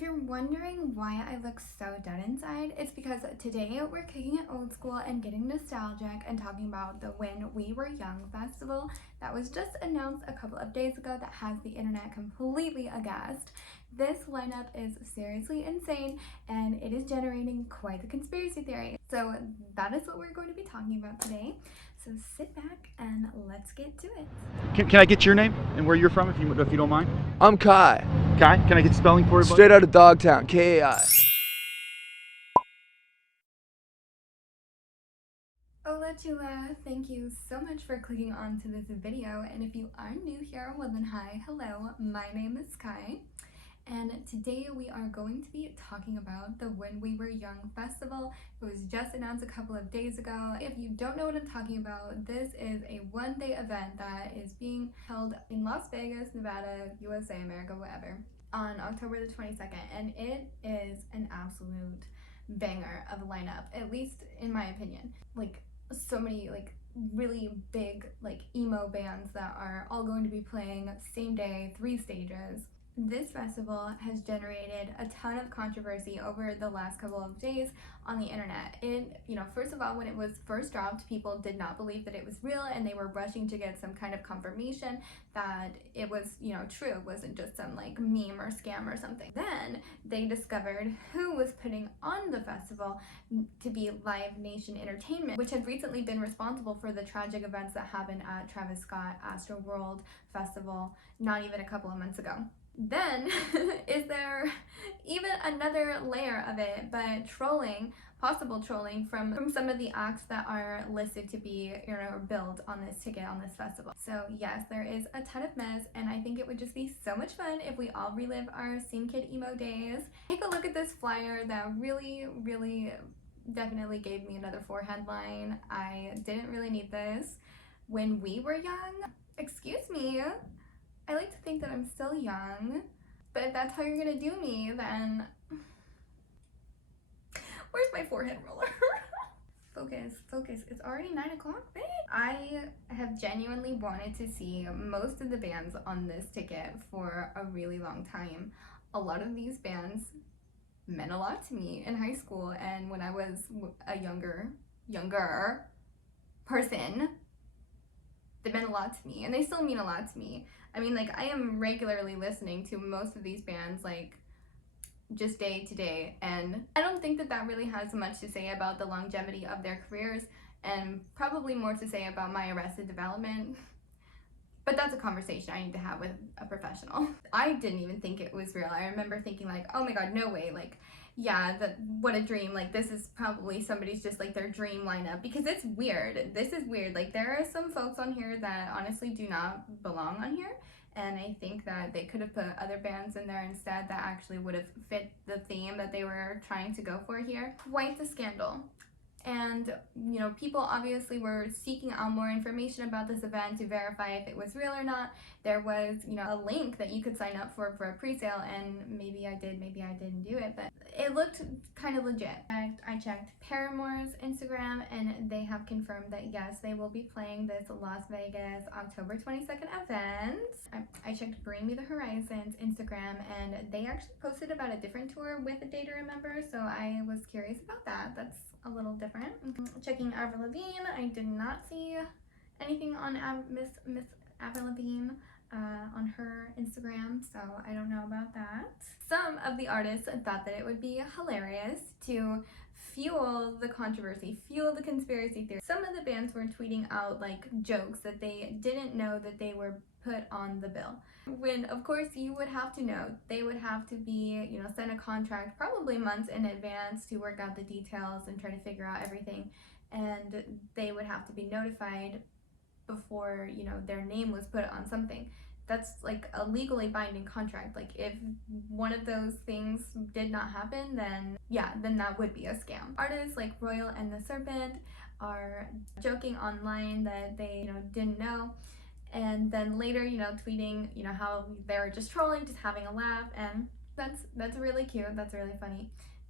If you're wondering why I look so dead inside, it's because today we're kicking it old school and getting nostalgic and talking about the When We Were Young festival that was just announced a couple of days ago that has the internet completely aghast. This lineup is seriously insane and it is generating quite the conspiracy theory. So that is what we're going to be talking about today. So sit back and let's get to it. Can I get your name and where you're from, if you don't mind? I'm Kai. Kai, can I get spelling for you? Straight out of Dogtown, Kai. Hola chula, thank you so much for clicking on to this video, and if you are new here, well then hi, hello, my name is Kai, and today we are going to be talking about the When We Were Young festival. It was just announced a couple of days ago. If you don't know what I'm talking about, this is a one-day event that is being held in Las Vegas, Nevada, USA, America, whatever, on October the 22nd, and it is an absolute banger of a lineup, at least in my opinion. Like, so many like really big like emo bands that are all going to be playing same day, 3 stages. This festival has generated a ton of controversy over the last couple of days on the internet. First of all, when it was first dropped, people did not believe that it was real and they were rushing to get some kind of confirmation that it was, true. It wasn't just some like meme or scam or something. Then they discovered who was putting on the festival to be Live Nation Entertainment, which had recently been responsible for the tragic events that happened at Travis Scott Astroworld Festival not even a couple of months ago. Then is there even another layer of it, but possible trolling from some of the acts that are listed to be, billed on this ticket on this festival. So yes, there is a ton of mess, and I think it would just be so much fun if we all relive our scene kid emo days. Take a look at this flyer that really definitely gave me another forehead line. I didn't really need this. When we were young, excuse me, I like to think that I'm still young, but if that's how you're gonna do me, then where's my forehead roller? Focus. It's already 9 o'clock, babe. I have genuinely wanted to see most of the bands on this ticket for a really long time. A lot of these bands meant a lot to me in high school and when I was a younger person. They meant a lot to me, and they still mean a lot to me. I mean, like, I am regularly listening to most of these bands, like, just day to day, and I don't think that that really has much to say about the longevity of their careers, and probably more to say about my Arrested Development. But that's a conversation I need to have with a professional. I didn't even think it was real. I remember thinking like, oh my god, no way, like, yeah, what a dream. Like, this is probably somebody's just like their dream lineup, because it's weird. This is weird. Like, there are some folks on here that honestly do not belong on here, and I think that they could have put other bands in there instead that actually would have fit the theme that they were trying to go for here. Quite the scandal. And people obviously were seeking out more information about this event to verify if it was real or not. There was a link that you could sign up for a pre-sale, and maybe I did, maybe I didn't do it, but it looked kind of legit. I checked Paramore's Instagram and they have confirmed that yes, they will be playing this Las Vegas October 22nd event. I checked Bring Me the Horizon's Instagram and they actually posted about a different tour with a Day to Remember, so I was curious about that. That's a little different. Checking Avril Lavigne, I did not see anything on Miss Avril Lavigne on her Instagram, so I don't know about that. Some of the artists thought that it would be hilarious to fuel the controversy, fuel the conspiracy theory. Some of the bands were tweeting out like jokes that they didn't know that they were put on the bill, when of course you would have to know. They would have to be sent a contract probably months in advance to work out the details and try to figure out everything, and they would have to be notified before their name was put on something. That's like a legally binding contract. Like, if one of those things did not happen, then that would be a scam. Artists like Royal and the Serpent are joking online that they didn't know, and then later tweeting how they're just trolling, just having a laugh, and that's really cute, that's really funny,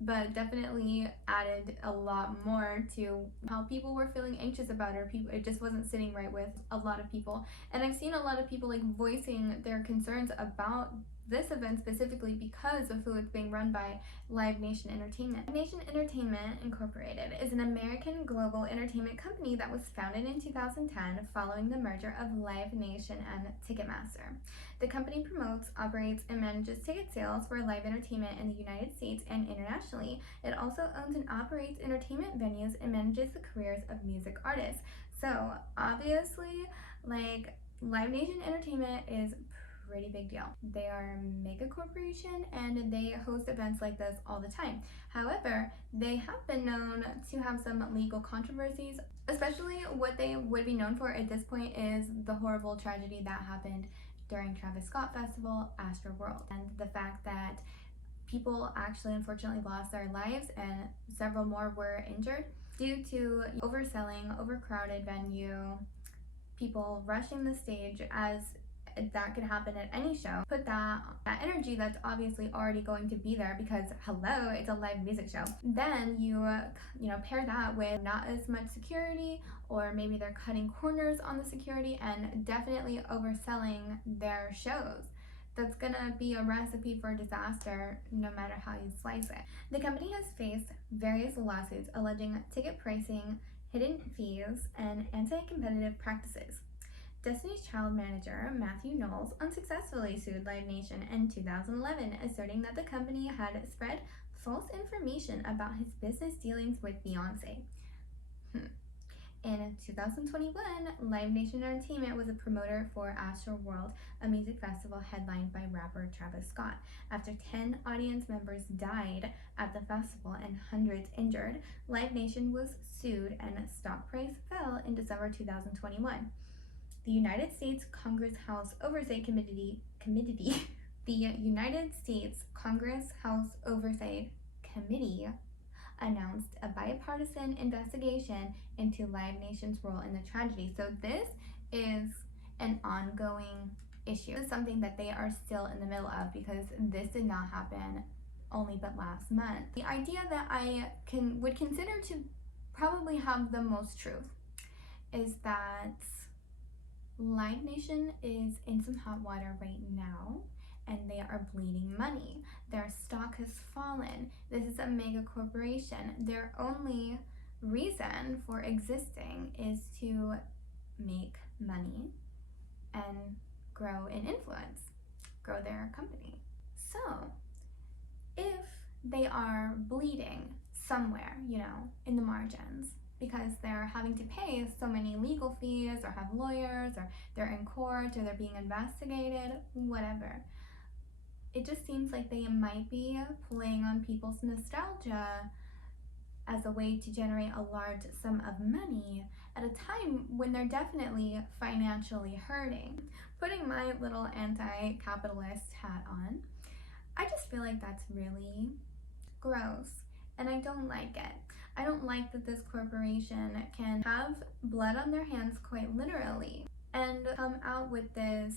but definitely added a lot more to how people were feeling anxious about her. It just wasn't sitting right with a lot of people, and I've seen a lot of people like voicing their concerns about this event specifically because of who it's being run by, Live Nation Entertainment. Live Nation Entertainment Incorporated is an American global entertainment company that was founded in 2010 following the merger of Live Nation and Ticketmaster. The company promotes, operates, and manages ticket sales for live entertainment in the United States and internationally. It also owns and operates entertainment venues and manages the careers of music artists. So obviously, like, Live Nation Entertainment is pretty big deal. They are a mega corporation and they host events like this all the time. However, they have been known to have some legal controversies, especially what they would be known for at this point is the horrible tragedy that happened during Travis Scott Festival, Astroworld, and the fact that people actually unfortunately lost their lives and several more were injured due to overselling, overcrowded venue, people rushing the stage, as that could happen at any show. Put that energy that's obviously already going to be there because hello, it's a live music show. Then you pair that with not as much security, or maybe they're cutting corners on the security and definitely overselling their shows. That's gonna be a recipe for disaster no matter how you slice it. The company has faced various lawsuits alleging ticket pricing, hidden fees, and anti-competitive practices. Destiny's Child manager Matthew Knowles unsuccessfully sued Live Nation in 2011, asserting that the company had spread false information about his business dealings with Beyoncé. In 2021, Live Nation Entertainment was a promoter for Astroworld, a music festival headlined by rapper Travis Scott. After 10 audience members died at the festival and hundreds injured, Live Nation was sued and stock price fell in December 2021. The United States Congress House Oversight Committee the United States Congress House Oversight Committee announced a bipartisan investigation into Live Nation's role in the tragedy. So this is an ongoing issue. This is something that they are still in the middle of because this did not happen only but last month. The idea that I would consider to probably have the most truth is that Live Nation is in some hot water right now and they are bleeding money. Their stock has fallen. This is a mega corporation. Their only reason for existing is to make money and grow in influence, grow their company. So if they are bleeding somewhere, in the margins, because they're having to pay so many legal fees or have lawyers or they're in court or they're being investigated, whatever. It just seems like they might be playing on people's nostalgia as a way to generate a large sum of money at a time when they're definitely financially hurting. Putting my little anti-capitalist hat on, I just feel like that's really gross and I don't like it. I don't like that this corporation can have blood on their hands quite literally and come out with this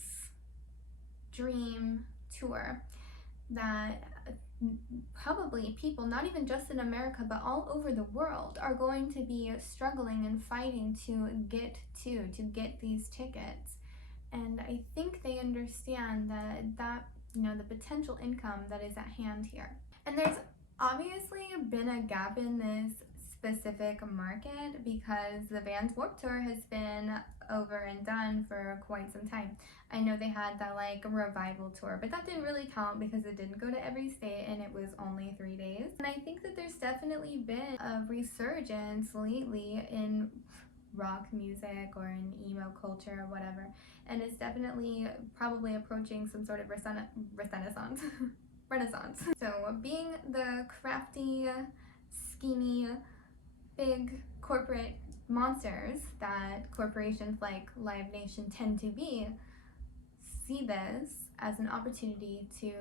dream tour that probably people, not even just in America, but all over the world, are going to be struggling and fighting to get these tickets. And I think they understand that the potential income that is at hand here. And there's obviously been a gap in this specific market because the Vans Warped Tour has been over and done for quite some time. I know they had that revival tour, but that didn't really count because it didn't go to every state and it was only 3 days. And I think that there's definitely been a resurgence lately in rock music or in emo culture or whatever, and it's definitely probably approaching some sort of renaissance. So being the crafty, schemy, big corporate monsters that corporations like Live Nation tend to be, see this as an opportunity to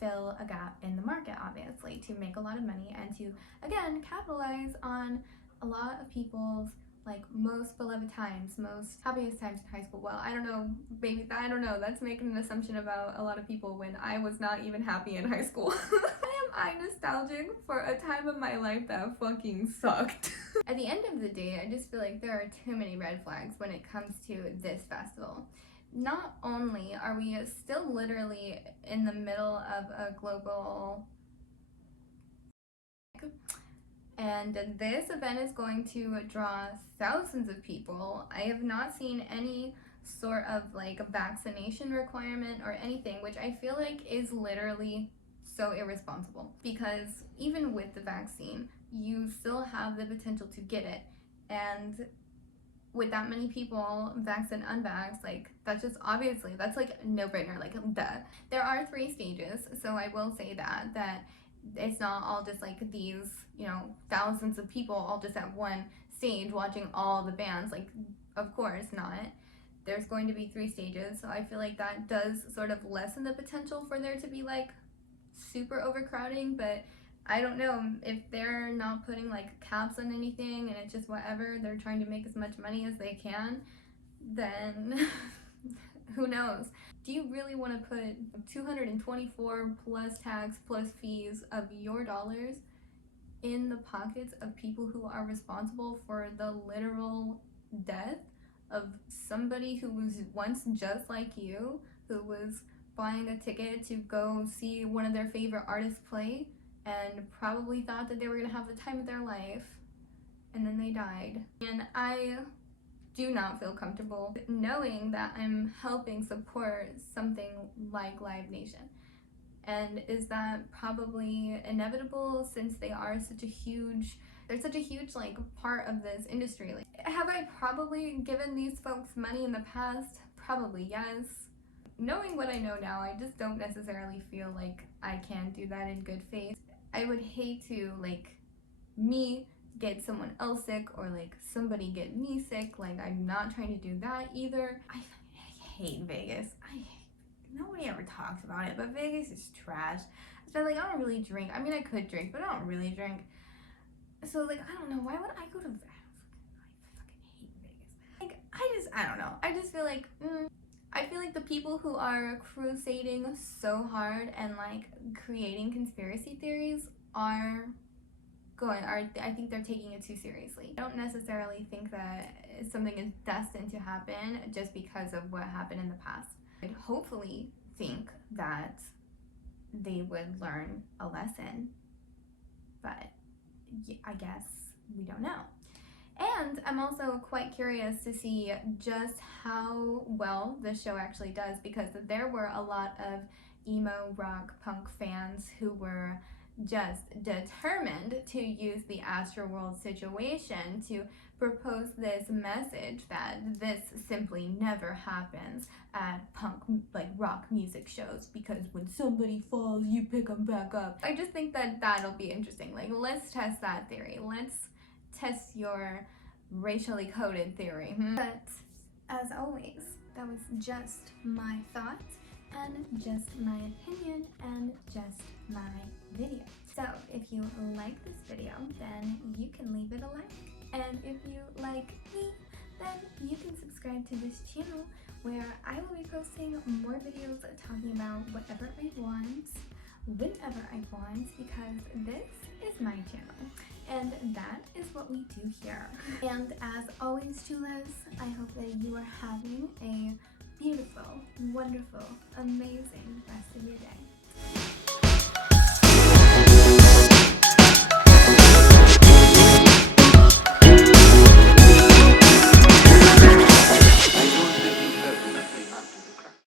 fill a gap in the market, obviously, to make a lot of money and to, again, capitalize on a lot of people's most beloved times, most happiest times in high school. Well, I don't know, baby, I don't know. That's making an assumption about a lot of people when I was not even happy in high school. I nostalgic for a time of my life that fucking sucked. At the end of the day, I just feel like there are too many red flags when it comes to this festival. not only are we still literally in the middle of a global, and this event is going to draw thousands of people. I have not seen any sort of like vaccination requirement or anything, which I feel like is literally so irresponsible, because even with the vaccine, you still have the potential to get it. And with that many people, vaxxed and unvaxxed, like that's just obviously, that's like no brainer, like duh. There are 3 stages, so I will say that it's not all just like these, you know, thousands of people all just at one stage watching all the bands. Like, of course not. There's going to be 3 stages, so I feel like that does sort of lessen the potential for there to be like super overcrowding. But I don't know if they're not putting like caps on anything and it's just whatever, they're trying to make as much money as they can, then who knows? Do you really want to put 224 plus tax plus fees of your dollars in the pockets of people who are responsible for the literal death of somebody who was once just like you, who was buying a ticket to go see one of their favorite artists play and probably thought that they were going to have the time of their life, and then they died? And I do not feel comfortable knowing that I'm helping support something like Live Nation. And is that probably inevitable since they are such a huge, they're such a huge like part of this industry? Like, have I probably given these folks money in the past? Probably yes. Knowing what I know now, I just don't necessarily feel like I can do that in good faith. I would hate to like me get someone else sick or like somebody get me sick. Like, I'm not trying to do that either. I hate Vegas. Nobody ever talks about it, but Vegas is trash. So like, I don't really drink. I mean, I could drink, but I don't really drink. So like, I don't know, why would I go to Vegas? I fucking hate Vegas. Like, I don't know. I just feel like I feel like the people who are crusading so hard and like creating conspiracy theories I think they're taking it too seriously. I don't necessarily think that something is destined to happen just because of what happened in the past. I'd hopefully think that they would learn a lesson, but I guess we don't know. And I'm also quite curious to see just how well the show actually does, because there were a lot of emo rock punk fans who were just determined to use the astroworld situation to propose this message that this simply never happens at punk like rock music shows, because when somebody falls you pick them back up. I just think that that'll be interesting. Like, let's test that theory. Let's test your racially coded theory. But as always, that was just my thoughts and just my opinion and just my video. So if you like this video, then you can leave it a like. And if you like me, then you can subscribe to this channel, where I will be posting more videos talking about whatever I want, whenever I want, because this is my channel. And that is what we do here. And as always, Chulas, I hope that you are having a beautiful, wonderful, amazing rest of your day.